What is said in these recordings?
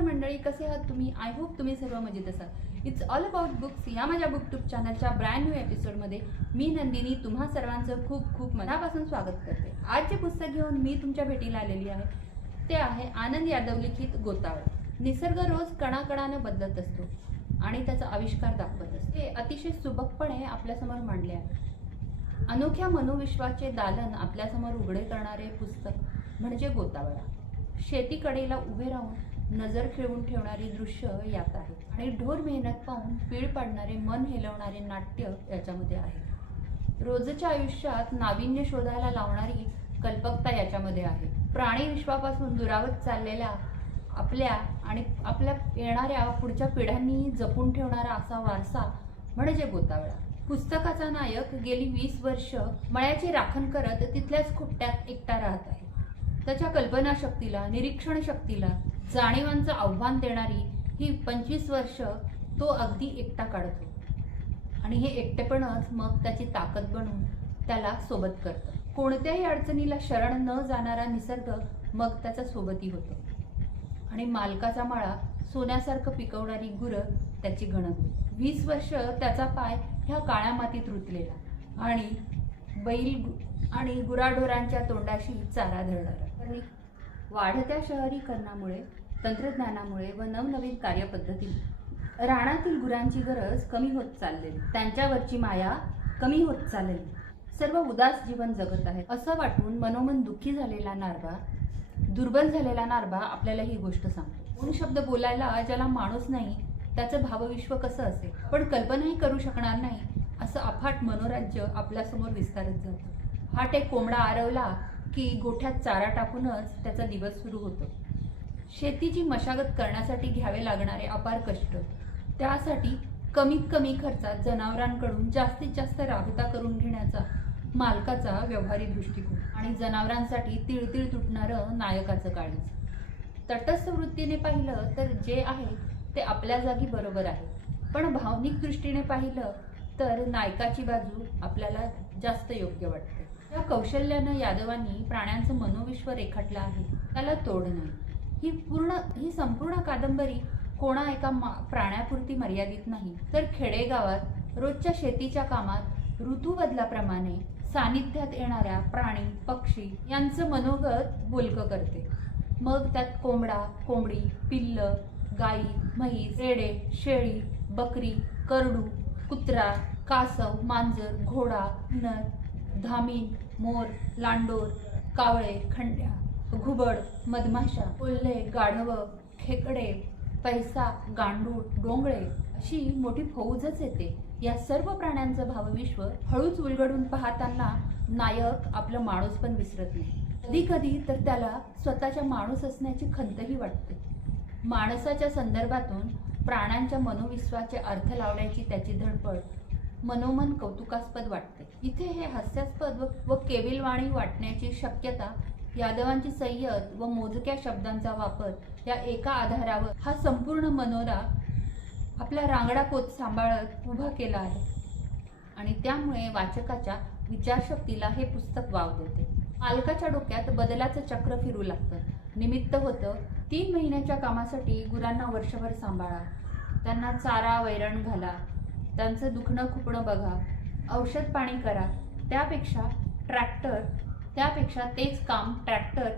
नमस्कार मंडळी कसे आहात तुम्ही? आय होप तुम्ही सर्व मजेत असाल. इट्स ऑल अबाउट बुक्स या माझ्या बुकटूब चॅनलच्या ब्रँड न्यू एपिसोडमध्ये मी नंदिनी तुम्हा सर्वांचं खूप खूप मनापासून स्वागत करते. आज जे पुस्तक घेऊन मी तुमच्या भेटीला आलेली आहे ते आहे आनंद यादव लिखित गोतावळ. निसर्ग रोज कणाकणानं बदलत असतो आणि त्याचा आविष्कार दाखवत असतो. हे अतिशय सुबकपणे आपल्यासमोर मांडले आहे. अनोख्या मनोविश्वाचे दालन आपल्यासमोर उघडे करणारे पुस्तक म्हणजे गोतावळा. शेतीकडेला उभे राहून नजर खिळवून ठेवणारी दृश्य यात आहेत आणि ढोर मेहनत पाहून पीळ पाडणारे मन हेलवणारे नाट्य याच्यामध्ये आहे. रोजच्या आयुष्यात नाविन्य शोधायला लावणारी कल्पकता याच्यामध्ये आहे. प्राणी विश्वापासून दुरावत चाललेल्या आपल्या आणि आपल्या येणाऱ्या पुढच्या पिढ्यांनी जपून ठेवणारा असा वारसा म्हणजे गोतावळा. पुस्तकाचा नायक गेली वीस वर्ष मळ्याची राखण करत तिथल्याच खुट्ट्यात एकटा राहत आहे. त्याच्या कल्पनाशक्तीला निरीक्षण शक्तीला जाणीवांचं आव्हान देणारी ही पंचवीस वर्ष तो अगदी एकटा काढतो आणि हे एकटेपणच मग त्याची ताकद बनून त्याला सोबत करतं. कोणत्याही अडचणीला शरण न जाणारा निसर्ग मग त्याचा सोबती होतो. आणि मालकाचा माळा सोन्यासारखं पिकवणारी गुरं त्याची गणत वीस वर्ष त्याचा पाय ह्या काळ्या मातीत रुतलेला. आणि बैल गु- आणि गुराढोरांच्या तोंडाशी चारा धरणार. वाढत्या शहरीकरणामुळे तंत्रज्ञानामुळे व नवनवीन कार्यपद्धती रानातील गुरांची गरज कमी होत चाललेली त्यांच्यावरची माया कमी होत चाललेली. सर्व उदास जीवन जगत आहेत. असं वाटून मनोमन दुःखी झालेला नारबा दुर्बल झालेला नारबा आपल्याला ही गोष्ट सांगतो. दोन शब्द बोलायला ज्याला माणूस नाही त्याचं भावविश्व कसं असेल? पण कल्पनाही करू शकणार नाही असं अफाट मनोराज्य आपल्यासमोर विस्तारत जातं. हा एक कोंबडा आरवला की गोठ्यात चारा टाकूनच त्याचा दिवस सुरू होतो. शेतीची मशागत करण्यासाठी घ्यावे लागणारे अपार कष्ट. त्यासाठी कमीत कमी खर्चात जनावरांकडून जास्तीत जास्त राबता करून घेण्याचा मालकाचा व्यवहारी दृष्टिकोन आणि जनावरांसाठी तिळतिळ तुटणारं नायकाचं काळीज. तटस्थ वृत्तीने पाहिलं तर जे आहे ते आपल्या जागी बरोबर आहे. पण भावनिक दृष्टीने पाहिलं तर नायकाची बाजू आपल्याला जास्त योग्य वाटते. या कौशल्यानं यादवांनी प्राण्यांचं मनोविश्व रेखाटलं आहे. त्याला तोड नाही. ही पूर्ण ही संपूर्ण कादंबरी कोणा एका मा प्राण्यापुरती मर्यादित नाही. तर खेडेगावात रोजच्या शेतीच्या कामात ऋतू बदलाप्रमाणे सानिध्यात येणाऱ्या प्राणी पक्षी यांचं मनोगत बोलकं करते. मग त्यात कोंबडा कोंबडी पिल्ल गाई म्हैस रेडे शेळी बकरी करडू कुत्रा कासव मांजर घोडा नर धामीन मोर लांडोर कावळे खंड्या घुबड मधमाशा कोल्हे गाढवं खेकडे पैसा गांडूळ डोंगळे अशी मोठी फौजच येते. या सर्व प्राण्यांचं भावविश्व हळूच उलगडून पाहताना नायक आपलं माणूस पण विसरत नाही. कधी कधी तर त्याला स्वतःच्या माणूस असण्याची खंतही वाटते. माणसाच्या संदर्भातून प्राण्यांच्या मनोविश्वाचे अर्थ लावण्याची त्याची धडपड मनोमन कौतुकास्पद वाटते. इथे हे हास्यास्पद व- केविलवाणी वाटण्याची शक्यता यादवांची सय्यद व मोजक्या शब्दांचा वापर या एका आधारावर हा संपूर्ण मनोरा आपला रांगडा पोत सांभाळत उभा केला आहे. आणि त्यामुळे वाचकाच्या विचारशक्तीला हे पुस्तक वाव देते. मालकाच्या डोक्यात बदलाचं चक्र फिरू लागतं. निमित्त होतं तीन महिन्याच्या कामासाठी गुरांना वर्षभर सांभाळा. त्यांना चारा वैरण घाला. त्यांचं दुखणं खुपणं बघा. औषध पाणी करा. त्यापेक्षा ट्रॅक्टर त्यापेक्षा तेच काम ट्रॅक्टर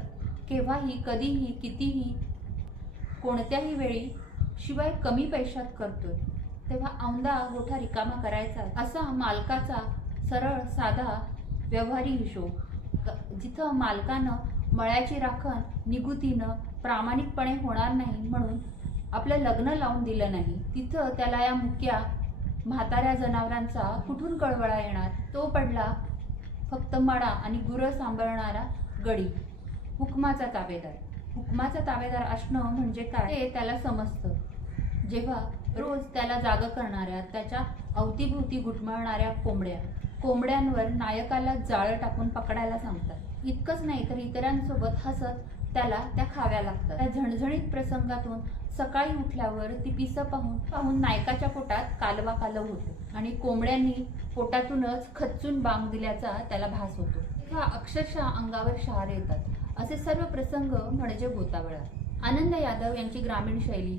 केव्हाही कधीही कितीही कोणत्याही वेळी शिवाय कमी पैशात करतोय. तेव्हा औंदा गोठा रिकामा करायचा. असा मालकाचा सरळ साधा व्यवहारी हिशोब. जिथं मालकानं मळ्याची राखण निगुतीनं प्रामाणिकपणे होणार नाही म्हणून आपलं लग्न लावून दिलं नाही तिथं त्याला या मुक्या म्हाताऱ्या जनावरांचा कुठून कळवळा येणार? तो पडला फक्त मळा आणि गुरं सांभाळणारा गडी. हुकमाचा ताबेदार. हुकमाचा ताबेदार असणं म्हणजे काय? हे त्याला समजतं. जेव्हा रोज त्याला जाग करणाऱ्या त्याच्या अवतीभोवती घुटमळणाऱ्या कोंबड्या कोंबड्यांवर नायकाला जाळं टाकून पकडायला सांगतात. इतकंच नाही तर इतरांसोबत हसत त्याला त्या खाव्या लागतात. त्या झणझणीत प्रसंगातून सकाळी उठल्यावर ती पिसं पाहून पाहून नायकाच्या पोटात कालवा कालव होतो आणि कोंबड्यांनी पोटातूनच खच्चून बांग दिल्याचा त्याला भास होतो. तेव्हा अक्षरशः अंगावर शहारे येतात. असे सर्व प्रसंग म्हणजे गोतावळा आनंद यादव यांची ग्रामीण शैली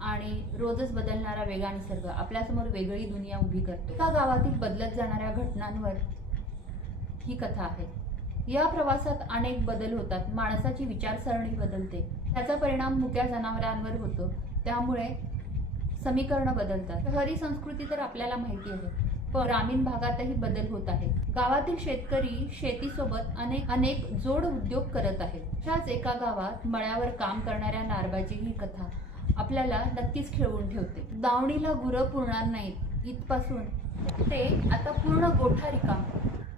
आणि रोजच बदलणारा वेगळा निसर्ग आपल्यासमोर वेगळी दुनिया उभी करतो. एका गावातील बदलत जाणाऱ्या घटनांवर ही कथा आहे. या प्रवासात अनेक बदल होतात. माणसाची विचारसरणी बदलते. त्याचा परिणाम मुक्या जनावरांवर होतो. त्यामुळे समीकरणं बदलतात. शहरी संस्कृती तर आपल्याला माहिती आहे. पण ग्रामीण भागातही बदल होत आहे गावातील शेतकरी शेतीसोबत अनेक अनेक जोड उद्योग करत आहेत. अशाच एका गावात मळ्यावर काम करणाऱ्या नारबाची ही कथा आपल्याला नक्कीच खेळवून ठेवते. दावणीला गुरं पुरणार नाहीत. इथपासून ते आता पूर्ण गोठा रिकाम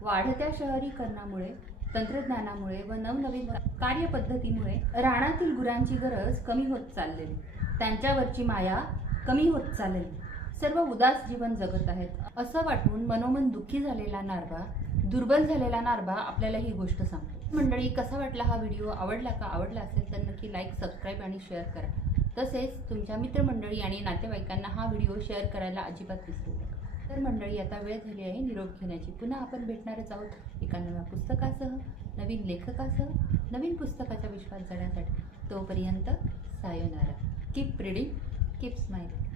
वाढत्या शहरीकरणामुळे तंत्रज्ञानामुळे व नवनवीन कार्यपद्धतीमुळे रानातील गुरांची गरज कमी होत चाललेली. त्यांच्यावरची माया कमी होत चाललेली. सर्व उदास जीवन जगत आहेत. असं वाटून मनोमन दुःखी झालेला नारबा दुर्बल झालेला नारबा आपल्याला ही गोष्ट सांगतो. मंडळी कसा वाटला हा व्हिडिओ? आवडला का? आवडला असेल तर नक्की लाईक सबस्क्राईब आणि शेअर करा. तसेच तुमच्या मित्रमंडळी आणि नातेवाईकांना हा व्हिडिओ शेअर करायला अजिबात विसरू नका. तर मंडळी आता वेळ झाली आहे निरोप घेण्याची. पुन्हा आपण भेटणारच आहोत एका नव्या पुस्तकासह नवीन लेखकासह नवीन पुस्तकाचा विश्वास जाण्यासाठी. तोपर्यंत sayonara. Keep reading keep smiling